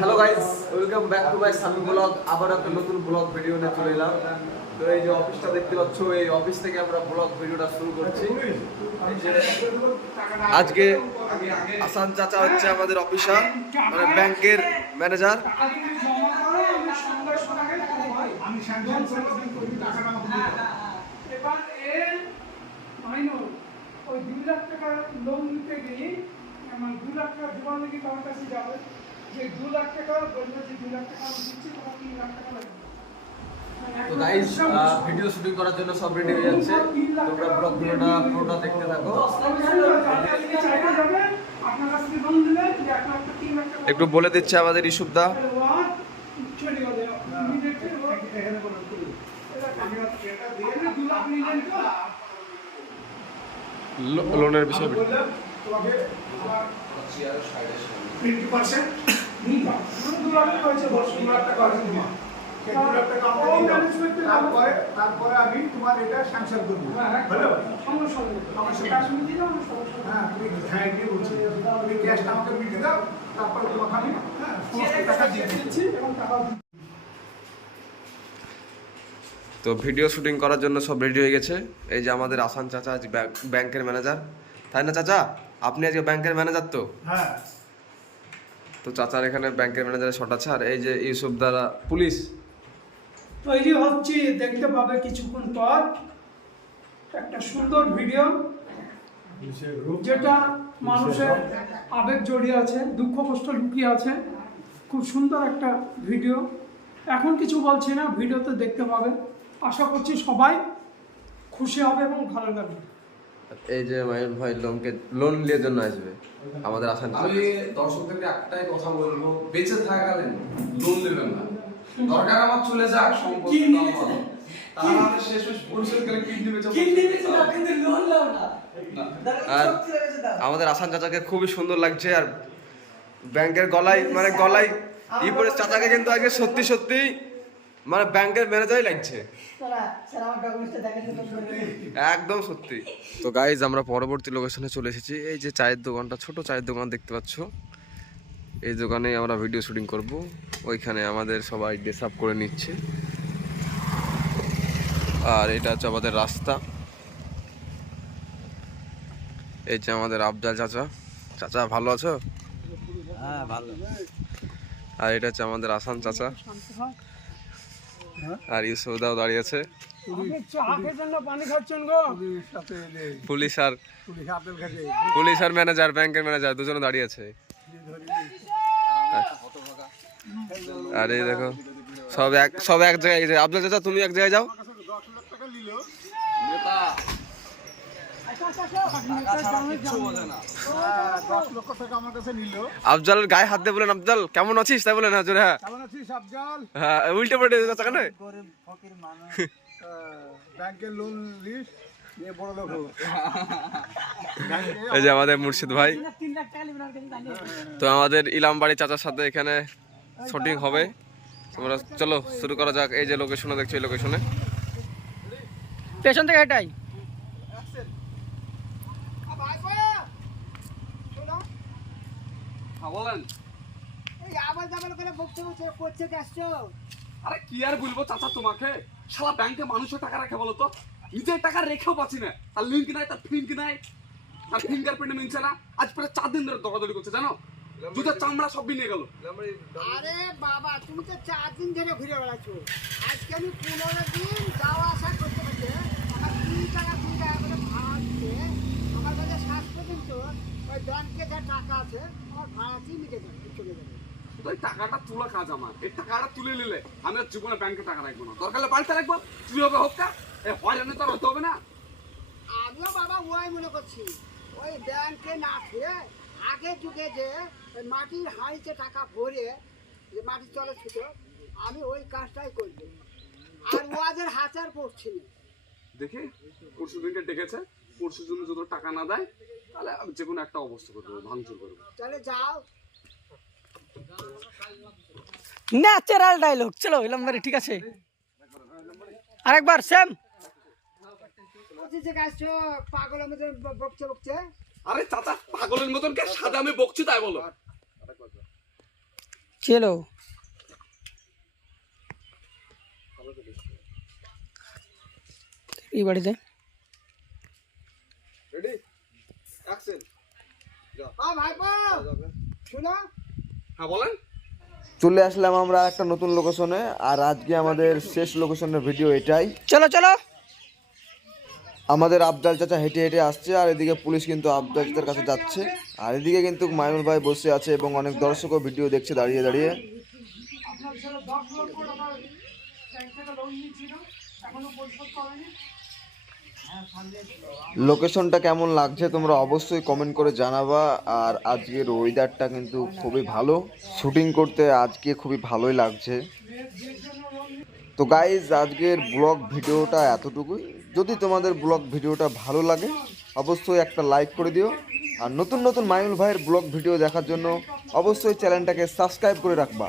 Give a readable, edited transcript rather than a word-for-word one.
Hello guys, welcome back to my Sami vlog. আবার একটা নতুন ব্লগ ভিডিও নিয়ে চলে এলাম। তো এই যে অফিসটা দেখতে পাচ্ছ, এই অফিস থেকে আমরা ব্লগ ভিডিওটা শুরু করছি। আজকে আসান চাচা হচ্ছে আমাদের অফিসার, মানে ব্যাংকের ম্যানেজার। এবার এর মাইনর ওই 2 লাখ টাকা লোন নিতে গিয়ে আমার 2 লাখ টাকা জমা নিয়ে আমার কাছে যাবে, যে 2 লাখ টাকা বলবে যে 2 লাখ টাকা আমি দিচ্ছি, তোমার 3 লাখ টাকা লাগবে। তো গাইস, ভিডিও শুটিং করার জন্য সব রেডি হয়ে যাচ্ছে। তোমরা ব্লগ ভিডিওটা পুরোটা দেখতে থাকো। আপনার কাছে লোন দিলে যে 1 লাখ 3 লাখ টাকা একটু বলে দিচ্ছে আমাদের ইসুফ দা। চলে গেলে ইমিডিয়েটলি এখানে বলুন আমি এটা দিয়ে 2 লাখ নিলেন তো লোনের বিষয়ে তোমাকে 20% নিয়ে যাও। 2 লাখ টাকা হয়েছে, 2 লাখ টাকা আছে তোমার। 2 লাখ টাকা আমাকে দাও। তারপরে আমি তোমার এটা স্যাংশন করব। হলো? সমস্যা নেই। সমস্যা ক্যাশ মিটিয়ে দাও, সমস্যা। হ্যাঁ, তুমি হ্যাঁ দিয়ে বলছি। তুমি ক্যাশটা আমাকে মিটিয়ে দাও, তারপরে তোমাকে আমি সমস্ত টাকা দিয়ে দিচ্ছি এবং টাকা। তো ভিডিও শুটিং করার জন্য সব রেডি হয়ে গেছে। এই যে আমাদের আসান চাচা আজ ব্যাংকের ম্যানেজার, তাই না চাচা? আপনি আজকে ব্যাংকের ম্যানেজার তো? হ্যাঁ। তো চাচার এখানে ব্যাংকের ম্যানেজারের শট আছে। আর এই যে ইউসুফ দ্বারা পুলিশ তৈরি হচ্ছে, দেখতে পাবে কিছুক্ষণ পর একটা সুন্দর ভিডিও, যেটা মানুষের আবেগ জড়িয়ে আছে, দুঃখ কষ্ট লুকিয়ে আছে। খুব সুন্দর একটা ভিডিও। এখন কিছু বলছি না, ভিডিওতে দেখতে পাবে। আশা করছি সবাই খুশি হবে এবং ভালো লাগবে। এই যে মায়ের ভাই লোন নিয়ে জন্য আসবে আমাদের আসান চাচা। আমি দর্শকদেরকে একটাই কথা বলবো, বেঁচে থাকাকালীন লোন নেবেন না। দরকার আমার চলে যাক, সম্পত্তি দাম ভালো, তাহলে শেষ পরিশোধ করে কিডনি বেচে আর আমাদের আসান চাচাকে খুবই সুন্দর লাগছে। আর ব্যাংকের গলায় মানে গলায় ই পরে চাচাকে কিন্তু আজকে সত্যি সত্যি মানে ব্যাংকের ম্যানেজারই লাগছে, একদম সত্যি। তো গাইজ, আমরা পরবর্তী লোকেশনে চলে এসেছি। এই যে চায়ের দোকানটা, ছোট চায়ের দোকান দেখতে পাচ্ছ, এই দোকানে আমরা ভিডিও শুটিং করব। ওইখানে আমাদের সবাই ড্রেস আপ করে নিচ্ছে। আর এটা হচ্ছে আমাদের রাস্তা। এই যে আমাদের আফজাল চাচা। চাচা ভালো আছো? হ্যাঁ ভালো। আর এটা হচ্ছে আমাদের আসান চাচা। আর ইউসুফ দাও দাঁড়িয়ে আছে। পুলিশ আর ম্যানেজার, ব্যাংকের ম্যানেজার দুজনে দাঁড়িয়ে আছে। আর এই দেখো সব এক জায়গায়। আফজাল চাচা তুমি এক জায়গায় যাও। আফজাল গায়ে হাত দিয়ে বলেন, আফজাল কেমন আছিস? তাই বলেন। হ্যাঁ, হ্যাঁ হ্যাঁ, উল্টে পড়ে চাচা কেন? ব্যাংকের লোন লিস নিয়ে বড় লোক হোক। এই যে আমাদের মুর্শিদ ভাই। তো আমাদের ইলামবাড়ি চাচার সাথে এখানে শুটিং হবে। তোমরা চলো শুরু করা যাক। এই যে লোকেশনে দেখছো, এই লোকেশনে পেছন থেকে এটাই বলেন। আরে কি আর বলবো চাচা তোমাকে, শালা ব্যাংকে মানুষের টাকা রাখে বলো তো, নিজের টাকা রেখেও পাচ্ছি না। আর লিঙ্ক নাই, তার ফিঙ্ক নাই, আর ফিঙ্গারপ্রিন্ট মিলছে না। আজ প্রায় 4 দিন ধরে দৌড়াদৌড়ি করছে, জানো? দুধের চামড়া সব নিয়ে গেল। আরে বাবা, তুমি তো 4 দিন ধরে ঘুরে বেড়াচ্ছ। আজকে আমি 15 দিন যাওয়া আসা করতে পারছি। আমার 2 টাকা করে ভাড়া দিতে আমার কাছে 7 পর্যন্ত ওই ব্যাংকে যা টাকা আছে আমার ভাড়াতেই মিটে যাবে, চলে যাবে। তো এই টাকাটা তোলা কাজ আমার। এই টাকাটা তুলে নিলে আমি আর জীবনে ব্যাংকে টাকা রাখবো না। দরকার হলে বাড়িতে রাখবো, চুরি হবে হোক না। এই হয়রানি তো আর হতে হবে না। আমিও বাবা ওই মনে করছি, ওই ব্যাংকে না খেয়ে আগের যুগে যে ওই মাটির হাঁড়িতে টাকা ভরে যে মাটি চলে ছিল, আমি ওই কাজটাই করবো। আর ওদের হাজার পড়ছি না। দেখি পরশু দিনকে ডেকেছে, পরশু জন্য যদি টাকা না দেয় তাহলে আমি যে কোনো একটা অবস্থা করবো, ভাঙচুর করবো। তাহলে যাও। Natural dialogue. চলো ইলামবাড়ি, ঠিক আছে আরেকবার সেম। পাগলের মধ্যে বকছে বকছে। আরে চাচা পাগলের মতন কে সাদা আমি বকছি তাই বলো। চলো এই বাড়িতে রেডি অ্যাকশন ভাইপো শুনো হ্যাঁ বলেন চলে আসলাম আমরা একটা নতুন লোকেশনে, আর আজকে আমাদের শেষ লোকেশনের ভিডিও এটাই। চলো চলো আমাদের আফজাল চাচা হেঁটে হেঁটে আসছে, আর এদিকে পুলিশ কিন্তু আফজাল চাচার কাছে যাচ্ছে, আর এদিকে কিন্তু মাইনুল ভাই বসে আছে এবং অনেক দর্শকও ভিডিও দেখছে দাঁড়িয়ে দাঁড়িয়ে। আপনার ছেলে 10 লক্ষ টাকা ব্যাংক থেকে লোন নিয়েছিল, এখনো পরিশোধ করেনি। লোকেশনটা কেমন লাগছে তোমরা অবশ্যই কমেন্ট করে জানাবা। আর আজকের ওয়েদারটা কিন্তু খুবই ভালো, শুটিং করতে আজকে খুবই ভালোই লাগছে। তো গাইজ আজকের ব্লগ ভিডিওটা এতটুকুই। যদি তোমাদের ব্লগ ভিডিওটা ভালো লাগে অবশ্যই একটা লাইক করে দিও, আর নতুন নতুন মাইনুল ভাইয়ের ব্লগ ভিডিও দেখার জন্য অবশ্যই চ্যানেলটাকে সাবস্ক্রাইব করে রাখবা।